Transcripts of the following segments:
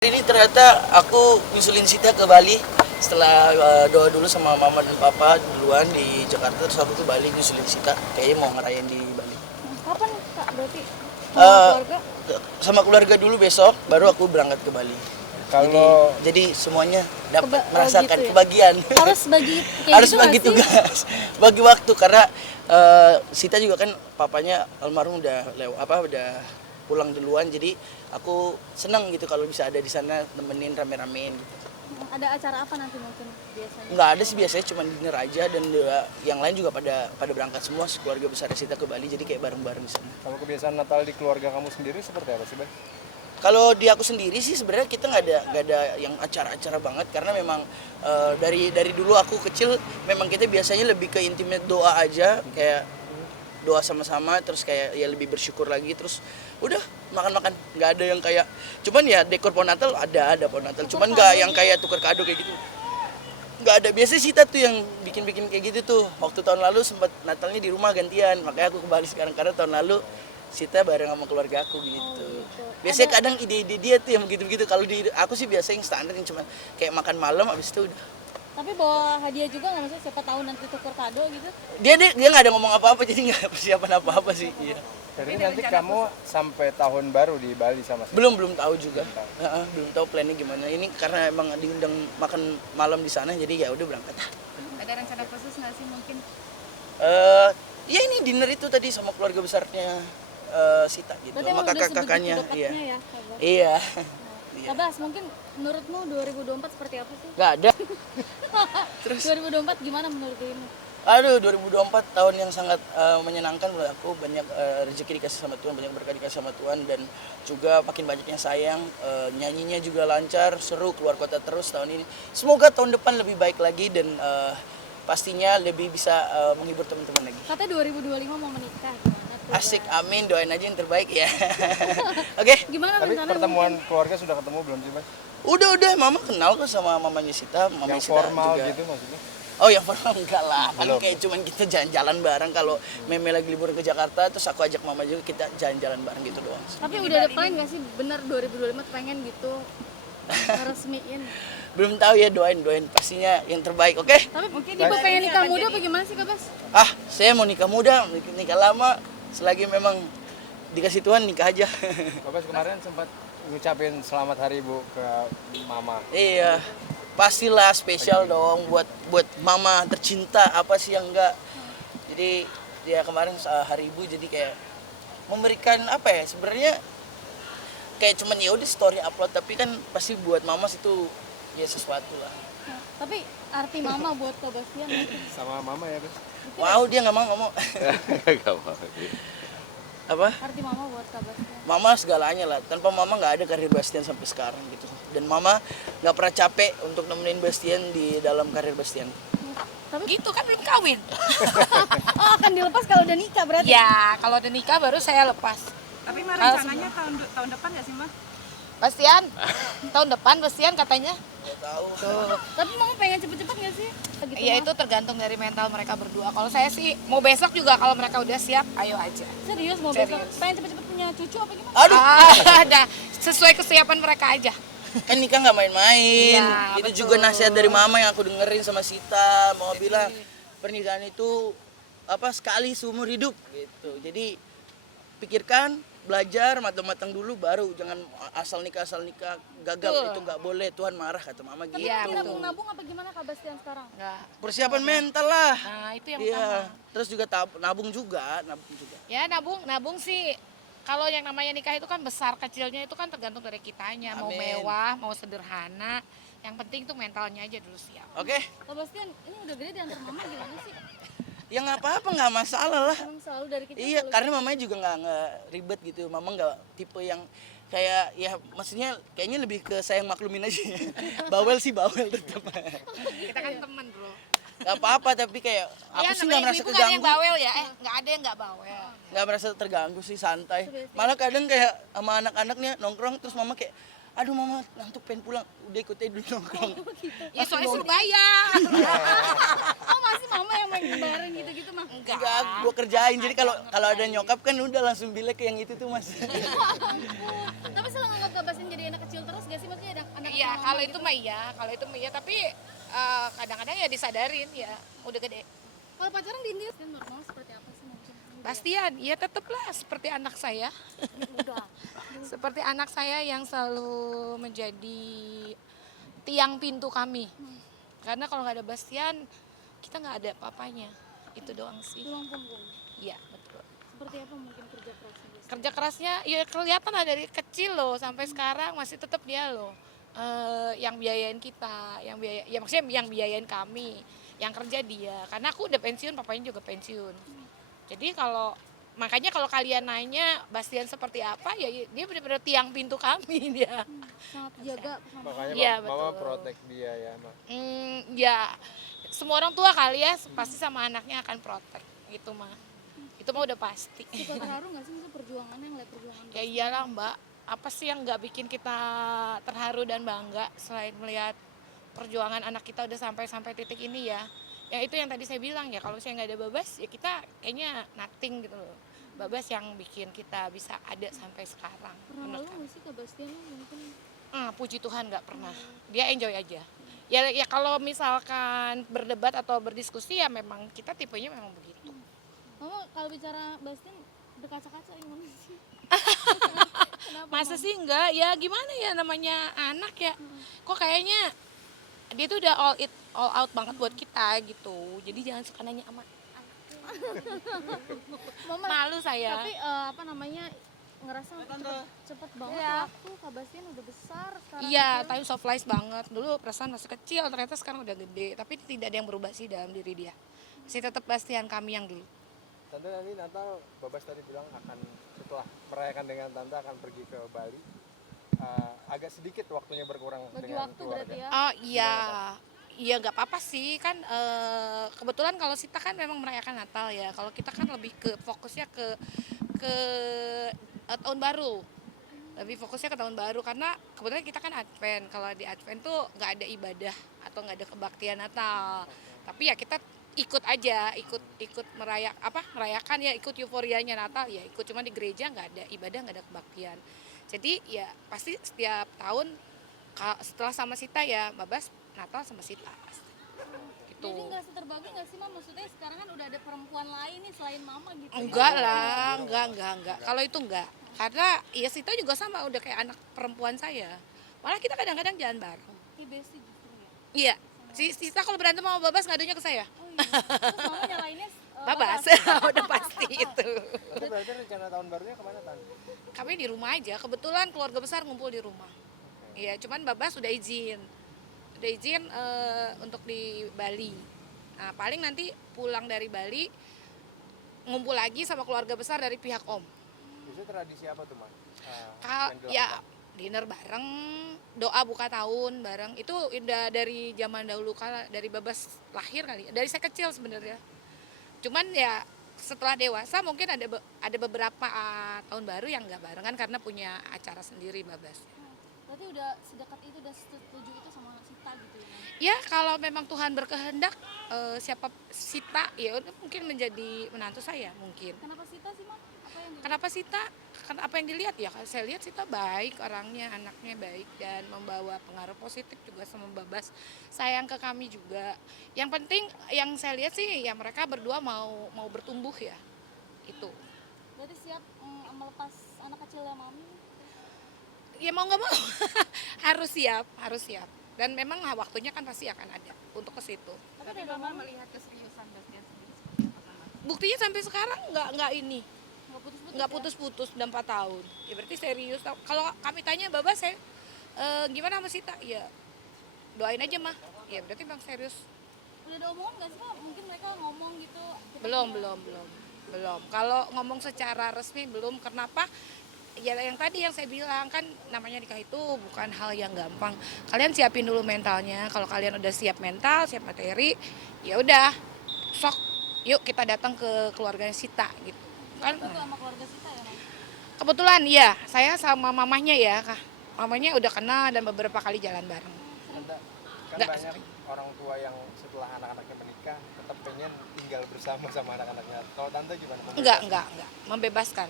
Ini ternyata aku nyusulin Sita ke Bali setelah doa dulu sama mama dan papa duluan di Jakarta, terus aku ke Bali nyusulin Sita, kayaknya mau ngerayain di Bali. Kapan Kak berarti? Sama keluarga? Sama keluarga dulu, besok baru aku berangkat ke Bali. Kalau jadi semuanya dapat Keba- merasakan gitu ya? kebagian. Harus bagi kayak Harus gitu bagi nggak sih? tugas, bagi waktu karena Sita juga kan papanya almarhum udah pulang duluan, jadi aku senang gitu kalau bisa ada di sana nemenin rame-ramein gitu. Ada acara apa nanti mungkin biasanya? Nggak ada sih, biasanya cuma dinner aja, dan yang lain juga pada berangkat semua keluarga besar Sita ke Bali, jadi kayak bareng-bareng di sana. kalau kebiasaan Natal di keluarga kamu sendiri seperti apa sih, Bang? Kalau di aku sendiri sih sebenarnya kita nggak ada yang acara-acara banget, karena memang dari dulu aku kecil memang kita biasanya lebih ke intimate doa aja, kayak doa sama-sama, terus kayak ya lebih bersyukur lagi, terus udah makan-makan, nggak ada yang kayak, cuman ya dekor pohon Natal ada pohon Natal, cuman nggak yang kayak tukar kado kayak gitu, nggak ada. Biasanya Sita tuh yang bikin kayak gitu tuh. Waktu tahun lalu sempat Natalnya di rumah gantian, makanya aku ke Bali sekarang, karena tahun lalu Sita bareng sama keluarga aku gitu. Biasanya kadang ide-ide dia tuh yang begitu-begitu. Kalau di aku sih biasanya yang standar, yang cuma kayak makan malam habis itu udah. Tapi bawa hadiah juga nggak, maksudnya siapa tahu nanti tuker kado gitu? Dia nggak ada ngomong apa-apa, jadi nggak persiapan apa-apa sih. Iya. Jadi nanti kamu sampai tahun baru di Bali sama sih? Belum tahu juga. Belum tahu planning gimana. Ini karena emang diundang makan malam di sana, jadi ya udah berangkat. Ada rencana khusus nggak sih mungkin? Ya ini dinner itu tadi sama keluarga besarnya Sita gitu, Berarti sama emang udah kakak-kakaknya. sebegitu Iya. dekatnya ya, Kak? Iya. Kak Bas, mungkin menurutmu 2024 seperti apa sih? Nggak ada. Terus 2024 gimana menurut dirimu? aduh, 2024 tahun yang sangat menyenangkan buat aku. Banyak rezeki dikasih sama Tuhan, banyak berkah dikasih sama Tuhan, dan juga makin banyak yang sayang. Nyanyinya juga lancar, seru, keluar kota terus tahun ini. Semoga tahun depan lebih baik lagi, dan pastinya lebih bisa menghibur teman-teman lagi. Katanya 2025 mau menikah, gimana tuh? Asik, amin, doain aja yang terbaik ya. Oke. Gimana Tapi rencana pertemuan keluarga sudah ketemu belum sih, Bang? Udah, mama kenal kok sama mamanya Sita, mamanya Yang Sita formal juga. gitu maksudnya? Oh, yang formal enggak lah, paling Belum. kayak cuman kita jalan-jalan bareng. Kalau Meme lagi liburan ke Jakarta, terus aku ajak mama juga, kita jalan-jalan bareng gitu doang. Tapi udah ada plan nggak sih bener 2025 pengen gitu resmiin? Belum tahu ya, doain pastinya yang terbaik, oke? Tapi mungkin ibu pengen nikah muda apa gimana sih Kak Bas? Saya mau nikah muda, nikah lama, selagi memang dikasih Tuhan nikah aja. Bapak kemarin sempat ngucapin selamat hari Ibu ke Mama. Iya, pastilah spesial dong buat mama tercinta, apa sih yang enggak. Jadi dia kemarin hari ibu, jadi kayak memberikan apa ya, sebenarnya kayak cuman ya udah story upload, tapi kan pasti buat mama itu ya sesuatu lah. Nah, tapi arti mama buat Kak Bastian mungkin. Sama Mama ya, Bang? Wow, dia nggak mau. Gak mau. Apa? Arti mama buat Kak Bastian. Mama segalanya lah. Tanpa mama nggak ada karir Bastian sampai sekarang gitu. Dan mama nggak pernah capek untuk nemenin Bastian di dalam karir Bastian. Tapi Gitu kan belum kawin. oh, akan dilepas kalau udah nikah berarti. Ya, kalau udah nikah baru saya lepas. Tapi mah rencananya tahun depan nggak sih, Mah? Bastian, tahun depan Bastian katanya. Nggak tahu. Tapi mama pengen cepet-cepet nggak sih? Gitu, Ya Ma. itu tergantung dari mental mereka berdua. Kalau saya sih mau besok juga, kalau mereka udah siap, ayo aja. Serius mau besok? Serius. Pengen cepet-cepet punya cucu apa gimana? Aduh, Ada sesuai kesiapan mereka aja. kan nikah nggak main-main. Iya, Itu betul. juga nasihat dari mama yang aku dengerin sama Sita. Mama bilang pernikahan itu sekali seumur hidup gitu. Jadi pikirkan, belajar matang-matang dulu, baru jangan asal nikah gagal. Betul. Itu nggak boleh, Tuhan marah kata mama gitu. Iya, Tapi betul. nabung-nabung apa gimana Kak Bastian sekarang? Enggak. Persiapan mental lah. Nah, itu yang Iya. utama. Terus juga nabung juga. Ya nabung sih. Kalau yang namanya nikah itu kan besar kecilnya itu kan tergantung dari kitanya. Mau Amin. mewah, mau sederhana. Yang penting tuh mentalnya aja dulu siap. Oke? Kak Bastian, ini udah gede diantar mama gimana sih? Ya nggak apa-apa, nggak masalah lah. Emang selalu dari kecil Iya, selalu karena mamanya juga nggak ribet gitu. Mama nggak tipe yang kayak, ya maksudnya kayaknya lebih ke sayang maklumin aja. Bawel sih bawel tetap. Kita kan temen bro. Gak apa-apa, tapi kayak aku Ya, sih nggak merasa ibu nggak ada yang keganggu. bawel ya? Nggak ada yang nggak bawel. Nggak merasa terganggu sih, santai. Malah kadang kayak sama anak-anaknya nongkrong, terus mama kayak, aduh mama ngantuk pengen pulang, udah ikut aja dulu nongkrong. Ya soalnya suruh bayar. Oh masih mama yang main bareng gitu-gitu mah? Enggak, gue kerjain. Jadi kalau ada nyokap kan udah langsung bilang ke yang itu tuh mas. Tapi selalu nganggap Kak Bastian jadi anak kecil terus gak sih? Maksudnya ada anak Iya, mama kalau gitu? itu mah iya, tapi kadang-kadang ya disadarin ya udah gede. Kalau pacaran di India kan normal seperti apa sih mungkin? Bastian, ya tetaplah seperti anak saya. Udah. Seperti anak saya yang selalu menjadi tiang pintu kami. Karena kalau nggak ada Bastian, kita nggak ada apa-apanya. Itu doang sih. Tulang punggung. Iya, betul. Seperti apa mungkin kerja kerasnya Bastian? Kerja kerasnya ya kelihatan lah dari kecil loh sampai sekarang masih tetap dia loh. Yang biayain kita, ya maksudnya yang biayain kami, yang kerja dia. Karena aku udah pensiun, papanya juga pensiun. Jadi makanya kalau kalian nanya Bastian seperti apa, ya dia benar-benar tiang pintu kami dia. Sangat jaga sama Makanya Iya, mama betul. protect dia ya, Ma. Ya semua orang tua kali ya pasti sama anaknya akan protek gitu mah. Itu mah udah pasti. suka terharu gak sih misalnya perjuangannya ngeliat perjuangan Ya iyalah Mbak, apa sih yang nggak bikin kita terharu dan bangga selain melihat perjuangan anak kita udah sampai titik ini ya. Ya itu yang tadi saya bilang ya, kalau saya nggak ada Babas ya kita kayaknya nothing gitu loh. Babas yang bikin kita bisa ada sampai sekarang. pernah menurut malu gak sih Kak Bastian mungkin? puji Tuhan nggak pernah. Dia enjoy aja. Ya kalau misalkan berdebat atau berdiskusi ya memang kita tipenya memang begitu. Mama kalau bicara Bastian berkaca-kaca gimana sih? Kenapa? Masa sih enggak? Ya gimana ya namanya anak ya. Kok kayaknya dia tuh udah all out banget buat kita gitu. Jadi jangan suka nanya sama Mama, malu saya. tapi apa namanya ngerasa cepet banget Iya. waktu Kak Bastian udah besar sekarang. Iya, time of life banget. Dulu perasaan masih kecil, ternyata sekarang udah gede. Tapi tidak ada yang berubah sih dalam diri dia. Masih tetap Bastian kami yang dulu. Tante nanti Natal, Babas tadi bilang akan setelah merayakan dengan Tante akan pergi ke Bali. Agak sedikit waktunya berkurang Bagi dengan waktu keluarga. berarti ya. Oh iya, iya nggak apa-apa sih kan. Kebetulan kalau Sita kan memang merayakan Natal ya. Kalau kita kan lebih ke fokusnya ke tahun baru. Lebih fokusnya ke tahun baru karena kebetulan kita kan Advent. Kalau di Advent tuh nggak ada ibadah atau nggak ada kebaktian Natal. Tapi ya kita ikut aja, ikut merayakan ya, ikut euforianya Natal ya, ikut cuma di gereja nggak ada ibadah, nggak ada kebaktian. Jadi ya pasti setiap tahun setelah sama Sita ya Babas Natal sama Sita gitu. Jadi nggak terbagi nggak sih Mam? Maksudnya sekarang kan udah ada perempuan lain nih selain Mama gitu. Enggak lah, enggak. Kalau itu enggak. Karena ya Sita juga sama udah kayak anak perempuan saya. Malah kita kadang-kadang jalan bareng. Kayak besti gitu ya. Iya. Si Sita kalau berantem sama Babas ngadunya ke saya. Oh iya. Terus Mama nyalainnya Babas, udah pasti itu. Itu berarti rencana tahun barunya kemana, Tan? Kami di rumah aja. Kebetulan keluarga besar ngumpul di rumah. Iya, cuman Babas udah izin. Udah izin untuk di Bali. Nah, paling nanti pulang dari Bali ngumpul lagi sama keluarga besar dari pihak Om. Biasanya tradisi apa tuh, Man? Ya dinner bareng, doa buka tahun bareng. Itu udah dari zaman dahulu kala, dari Babas lahir kali. Dari saya kecil sebenarnya. Cuman ya setelah dewasa mungkin ada beberapa tahun baru yang nggak barengan karena punya acara sendiri Babas. Berarti udah sedekat itu udah setuju itu sama Sita gitu ya. Ya kalau memang Tuhan berkehendak siapa Sita ya udah mungkin menjadi menantu saya mungkin. Kenapa Sita sih Mam? Apa yang Kenapa Sita? Karena apa yang dilihat ya, saya lihat Sita baik orangnya, anaknya baik dan membawa pengaruh positif juga sama Babas. Sayang ke kami juga. Yang penting yang saya lihat sih ya mereka berdua mau bertumbuh ya. Itu. berarti siap melepas anak kecilnya Mami? Ya mau nggak mau harus siap. Dan memang waktunya kan pasti akan ada untuk ke situ. Tapi Mama melihat keseriusan Bastian sendiri seperti apa sama? Buktinya sampai sekarang nggak ini. Nggak ya? putus-putus udah 4 tahun. Ya berarti serius. Kalau kami tanya Babas saya gimana sama Sita? Ya doain aja mah. Ya berarti memang serius. Udah ada omongan nggak sih Mam? Mungkin mereka ngomong gitu. kita Belum. punya- Kalau ngomong secara resmi belum. Kenapa? Ya yang tadi yang saya bilang kan namanya nikah itu bukan hal yang gampang. Kalian siapin dulu mentalnya. Kalau kalian udah siap mental, siap materi, ya udah sok yuk kita datang ke keluarganya Sita gitu. Kan Itu sama keluarga Sita ya Mam? kebetulan ya, saya sama mamahnya ya, mamanya udah kenal dan beberapa kali jalan bareng. Tante, kan Nggak banyak orang tua yang setelah anak-anaknya menikah tetap pengen tinggal bersama sama anak-anaknya. Kalau Tante gimana? Enggak, membebaskan.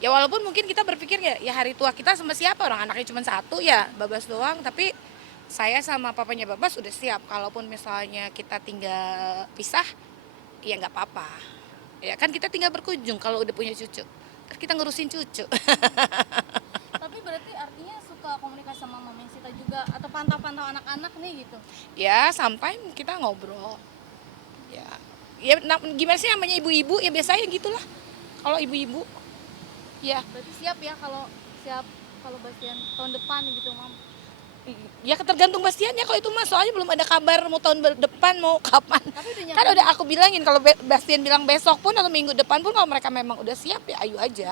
Ya walaupun mungkin kita berpikir ya hari tua kita sama siapa, orang anaknya cuma satu ya, Babas doang, tapi saya sama papanya Babas udah siap. Kalaupun misalnya kita tinggal pisah, ya nggak apa-apa. Ya kan kita tinggal berkunjung kalau udah punya cucu. Terus kita ngurusin cucu. Tapi berarti artinya suka komunikasi sama Mama Sita juga atau pantau-pantau anak-anak nih gitu. Ya sampai kita ngobrol. Ya gimana sih namanya ibu-ibu, ya biasanya gitulah. Kalau ibu-ibu, ya Berarti siap ya kalau Bastian tahun depan gitu, Mam. ya tergantung Bastiannya kalau itu mah, soalnya belum ada kabar mau tahun depan mau kapan. Tapi udah Kan udah aku bilangin kalau Bastian bilang besok pun atau minggu depan pun, kalau mereka memang udah siap ya ayo aja.